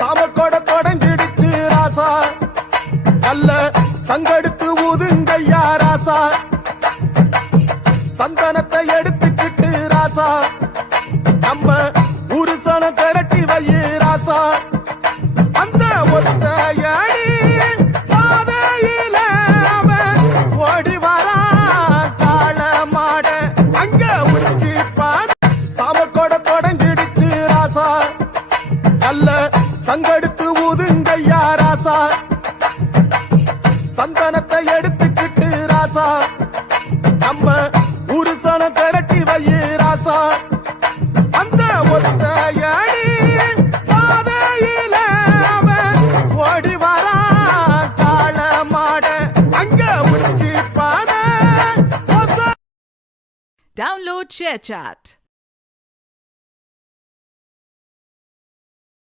சாமக்கோட தொடங்கிடுச்சு ராசா நல்ல சங்கெடுத்து ஊதுங்கய்யா ராசா சந்தனத்தை எடுத்துக்கிட்டு ராசா நம்ம புருஷனை திரட்டி வை ராசா அந்த ஒத்தையடி பாதையில அவன் ஓடி வரா காள மாட அங்க உச்சி பாத சாமக்கோட தொடங்கிடுச்சு ராசா நல்ல சங்கெடுத்து ஊதுங்கய்யா ராசா சந்தனத்தை எடுத்துக்கிட்டு ராசா நம்ம புருஷனை திரட்டி வை ராசா அந்த ஒத்தையடி பாதையில அவன் ஓடி வரா காள மாட அங்க உச்சி பாத Download ShareChat.